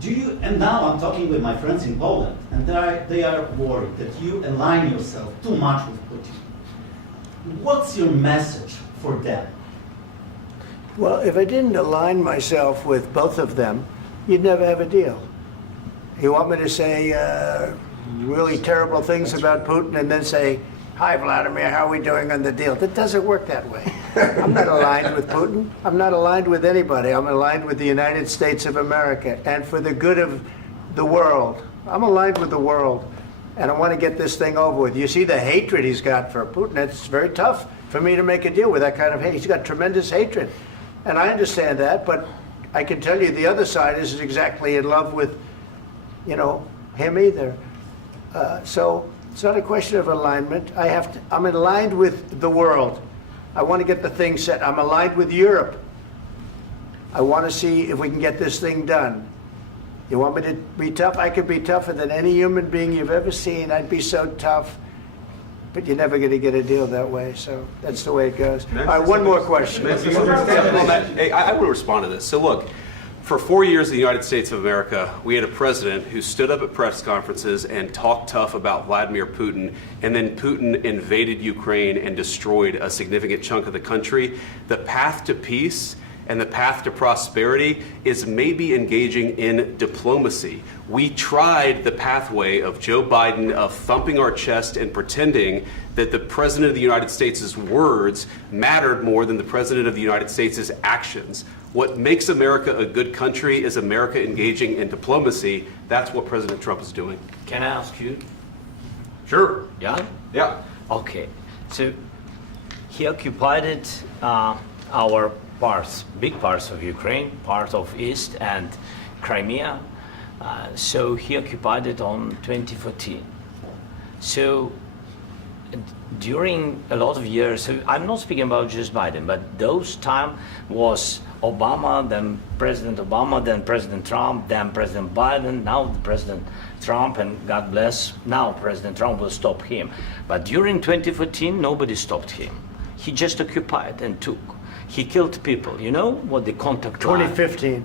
Do you, and now I'm talking with my friends in Poland, and they are worried that you align yourself too much with Putin. What's your message for them? Well, if I didn't align myself with both of them, you'd never have a deal. You want me to say really terrible things about Putin and then say, "Hi, Vladimir, how are we doing on the deal?" That doesn't work that way. I'm not aligned with Putin. I'm not aligned with anybody. I'm aligned with the United States of America and for the good of the world. I'm aligned with the world, and I want to get this thing over with. You see the hatred he's got for Putin. It's very tough for me to make a deal with that kind of hate. He's got tremendous hatred, and I understand that, but I can tell you the other side isn't exactly in love with, him either. So it's not a question of alignment. I'm aligned with the world. I want to get the thing set. I'm aligned with Europe. I want to see if we can get this thing done. You want me to be tough? I could be tougher than any human being you've ever seen. I'd be so tough. But you're never going to get a deal that way. So that's the way it goes. All right, one more question. I will respond to this. So look, for 4 years in the United States of America, we had a president who stood up at press conferences and talked tough about Vladimir Putin, and then Putin invaded Ukraine and destroyed a significant chunk of the country. The path to peace and the path to prosperity is maybe engaging in diplomacy. We tried the pathway of Joe Biden of thumping our chest and pretending that the President of the United States' words mattered more than the President of the United States' actions. What makes America a good country is America engaging in diplomacy. That's what President Trump is doing. Can I ask you? Sure. Yeah? Yeah. Okay. So he occupied our parts, big parts of Ukraine, part of East and Crimea. So he occupied it on 2014. So during a lot of years, so I'm not speaking about just Biden, but those time was Obama, then President Obama, then President Trump, then President Biden, now President Trump, and God bless, now President Trump will stop him. But during 2014, nobody stopped him. He just occupied and took. He killed people. You know what the contact line? 2015.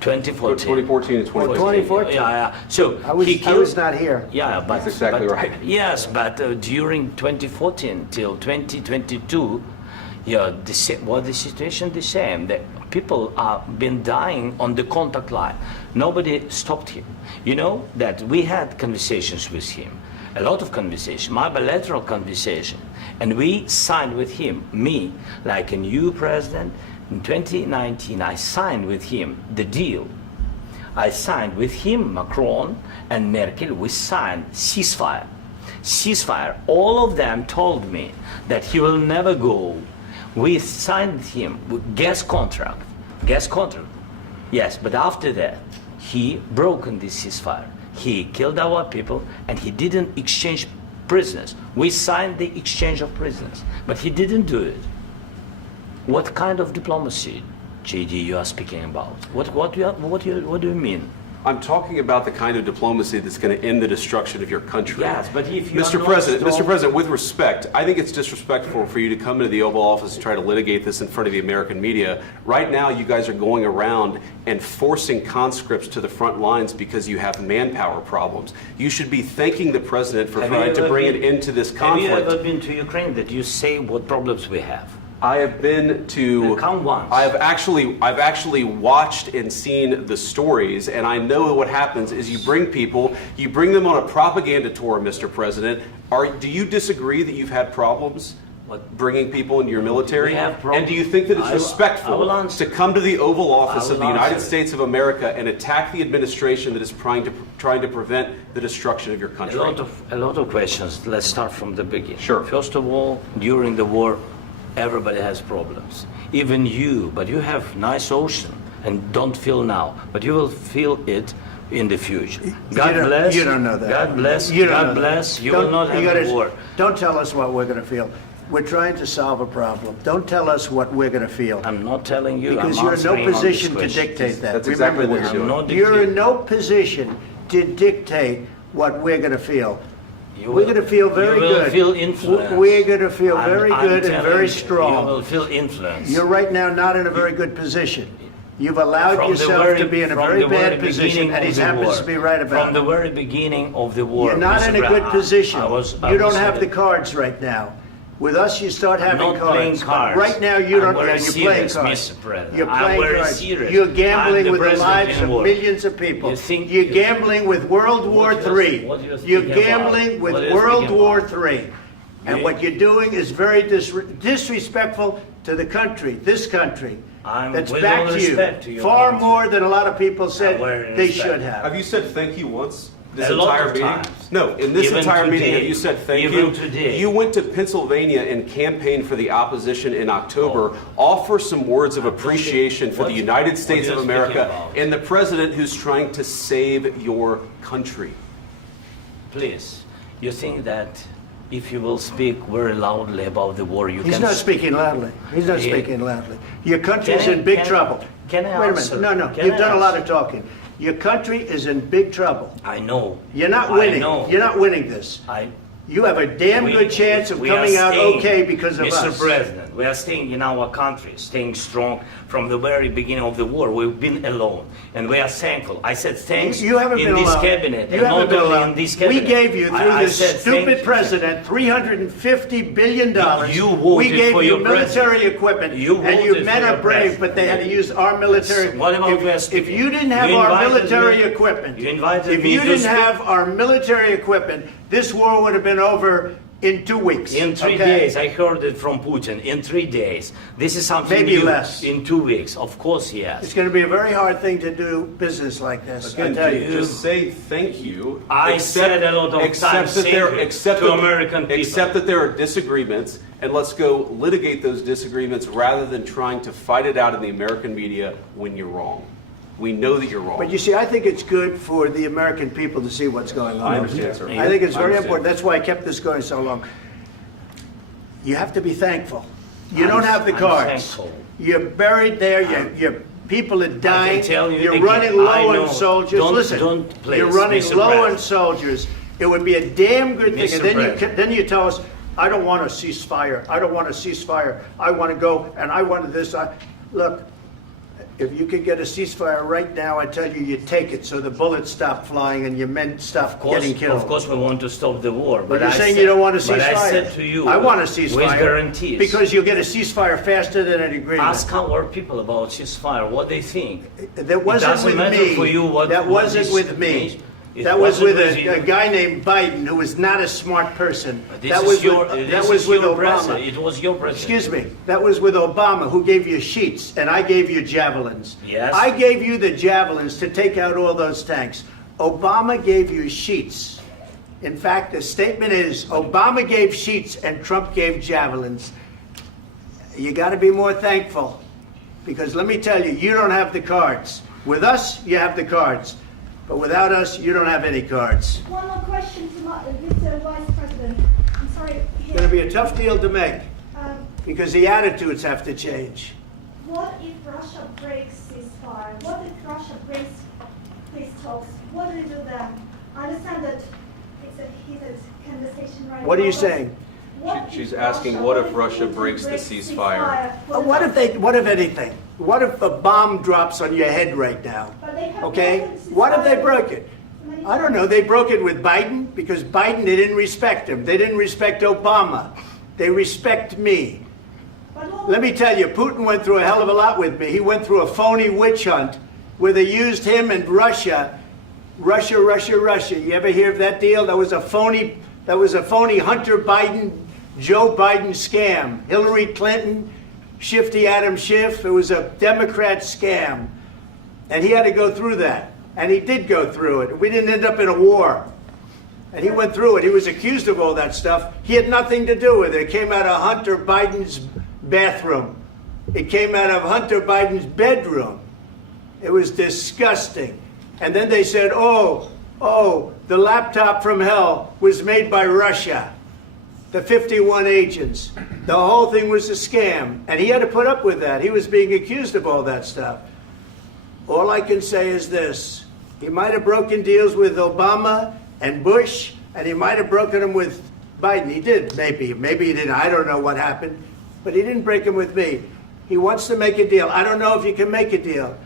2014 2014. and 2015. 2014. Yeah. So I was not here. Yeah, but That's exactly right. Yes, but during 2014 till 2022, the situation the same. The people have been dying on the contact line. Nobody stopped him. You know that we had conversations with him, a lot of conversation, my bilateral conversation, and we signed with him, me, like a new president. In 2019, I signed with him the deal. I signed with him, Macron and Merkel, we signed ceasefire. Ceasefire, all of them told me that he will never go. We signed with him with gas contract. Yes, but after that, he broken this ceasefire. He killed our people and he didn't exchange prisoners. We signed the exchange of prisoners, but he didn't do it. What kind of diplomacy, JD, you are speaking about? What do you mean? I'm talking about the kind of diplomacy that's going to end the destruction of your country. Yes, but if you Mr. President, with respect, I think it's disrespectful for you to come into the Oval Office and try to litigate this in front of the American media. Right now, you guys are going around and forcing conscripts to the front lines because you have manpower problems. You should be thanking the President for trying to bring an end to this conflict. Have you ever been to Ukraine that you say what problems we have? I have been to. Come once. I've actually watched and seen the stories, and I know what happens is you bring them on a propaganda tour, Mr. President. Do you disagree that you've had problems bringing people into your military? We have problems. And do you think that it's respectful to come to the Oval Office of the United States of America and attack the administration that is trying to prevent the destruction of your country? A lot of questions. Let's start from the beginning. Sure. First of all, during the war, everybody has problems, even you, but you have nice ocean and don't feel now, but you will feel it in the future. God bless. You don't know that. God bless. You God bless. You will not have a war. Don't tell us what we're going to feel. We're trying to solve a problem. Don't tell us what we're going to feel. I'm not telling you. Because I'm you're in no answering on position this to question. dictate that. That's exactly Remember what this. you're doing. You're in no position to dictate what we're going to feel. We're going to feel very good. You will feel influence. We're going to feel very good and very strong. You will feel influence. You're right now not in a very good position. You've allowed From the yourself very- to be in a from very the very bad position, beginning and he of the happens war. to be right about From the it. very beginning of the war. You're not Mr. in a good Brown, position. I was You don't have in the a- cards right now. With us, you start having not cards. playing But cards. right now, you I'm don't. very You're playing serious, cards. Mr. President. You're I'm playing very cards. serious. You're I'm gambling the with the president lives in of war. millions of people. You think- You're gambling with World War What you're- III. what you're You're speaking gambling about? with What you're World speaking War about? III. And You- what you're doing is very disrespectful to the country, this country. I'm That's with back all to you. respect to your Far country. more than a lot of people said very they respect. should Have have. you said thank you once? This A lot entire of meeting? times. No, in this Even entire meeting, today. have you said thank Even you? today. You went to Pennsylvania and campaigned for the opposition in October. Offer some words of appreciation for the What- United what States of you're America speaking about. and the president who's trying to save your country. Please, you think that if you will speak very loudly about the war, you He's can... not speaking loudly. He's not Yeah. speaking loudly. Your country's Can I- in big can- trouble. can I Wait a answer? minute. No, Can you've I done a lot answer? of talking. Your country is in big trouble. I know. You're not I winning. know. You're not winning this. You have a damn We- good chance of we coming are out staying, okay because of Mr. us. President, we are staying in our country, staying strong from the very beginning of the war. We've been alone, and we are thankful. I said thanks You haven't in been this alone. cabinet, You and haven't not been only alone. in this We cabinet. gave you, through I this said thank stupid you. president, $350 billion. You voted we gave for you your military president. equipment, You and you voted men for are your brave, president. but they had to use our military. What about we are If speaking? you didn't have You our invited military me- equipment, you invited if me you to didn't speak. have our military equipment, this war would have been over in 2 weeks. In 3 okay? days, I heard it from Putin. In 3 days, this is something Maybe new. less. In 2 weeks, of course, yes. It's going to be a very hard thing to do business like this. I Again, tell you. just say thank you. I said a lot of accept times that thank there- you accept to that- American people. Accept that there are disagreements, and let's go litigate those disagreements rather than trying to fight it out in the American media when you're wrong. We know that you're wrong. But you see, I think it's good for the American people to see what's going on. I understand, sir. I think it's I very understand. important. That's why I kept this going so long. You have to be thankful. You don't have the I'm cards. thankful. You're buried there. Your people are dying. tell you You're again, running I low know. on soldiers. Don't- Listen, don't please, you're running Mr. low on President. soldiers. It would be a damn good thing. Mr. And then President. then you tell us, I don't want a ceasefire. I don't want a ceasefire. I want to go and I want this. Look, if you could get a ceasefire right now, I tell you, you take it so the bullets stop flying and your men stop getting killed. Of course, we want to stop the war. But you're I saying said- you don't want a ceasefire. But I said to you, I want a ceasefire. with guarantees. Because you'll get a ceasefire faster than an agreement. Ask our people about ceasefire, what they think. That wasn't doesn't with matter me. for you what- that what wasn't is- with me. it That was wasn't with with you. a guy named Biden, who was not a smart person. This That is was your, with, this that was is with your Obama. president. It was your president. Excuse me. That was with Obama, who gave you sheets, and I gave you javelins. Yes. I gave you the javelins to take out all those tanks. Obama gave you sheets. In fact, the statement is Obama gave sheets and Trump gave javelins. You got to be more thankful, because let me tell you, you don't have the cards. With us, you have the cards. But without us, you don't have any cards. One more question to Mr. Vice President. I'm sorry. It's going to be a tough deal to make, Um, because the attitudes have to change. what if Russia breaks ceasefire? What if Russia breaks peace talks? What do we do then? I understand that it's a heated conversation right now. What are you but saying? what She's if asking, what if Russia Putin breaks the breaks ceasefire? What if anything? What if a bomb drops on your head right now? But they have Okay? broken the What if they ceasefire broke it? many I don't times. know. They broke it with Biden, because Biden, they didn't respect him. They didn't respect Obama. They respect me. But what- Let me tell you, Putin went through a hell of a lot with me. He went through a phony witch hunt where they used him and Russia. Russia. You ever hear of that deal? That was a phony Hunter Biden, Joe Biden scam. Hillary Clinton, Shifty Adam Schiff. It was a Democrat scam. And he had to go through that. And he did go through it. We didn't end up in a war. And he went through it. He was accused of all that stuff. He had nothing to do with it. It came out of Hunter Biden's bathroom. It came out of Hunter Biden's bedroom. It was disgusting. And then they said, oh, the laptop from hell was made by Russia. The 51 agents. The whole thing was a scam. And he had to put up with that. He was being accused of all that stuff. All I can say is this. He might have broken deals with Obama and Bush, and he might have broken them with Biden. He did, maybe. Maybe he didn't. I don't know what happened. But he didn't break them with me. He wants to make a deal. I don't know if you can make a deal.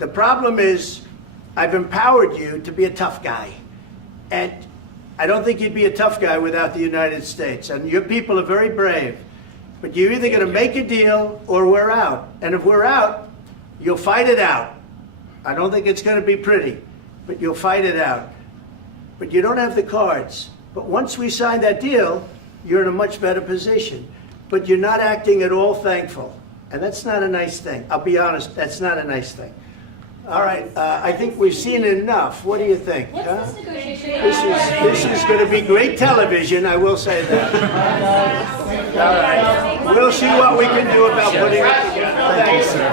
The problem is I've empowered you to be a tough guy. And I don't think you'd be a tough guy without the United States. And your people are very brave. But you're either going to make a deal or we're out. And if we're out, you'll fight it out. I don't think it's going to be pretty, but you'll fight it out. But you don't have the cards. But once we sign that deal, you're in a much better position. But you're not acting at all thankful. And that's not a nice thing. I'll be honest, that's not a nice thing. All right, I think we've seen enough. What do you think? What's huh? this negotiation? This is going to be great television, I will say that. All right. We'll see what we can do about putting it together. Thank you, sir.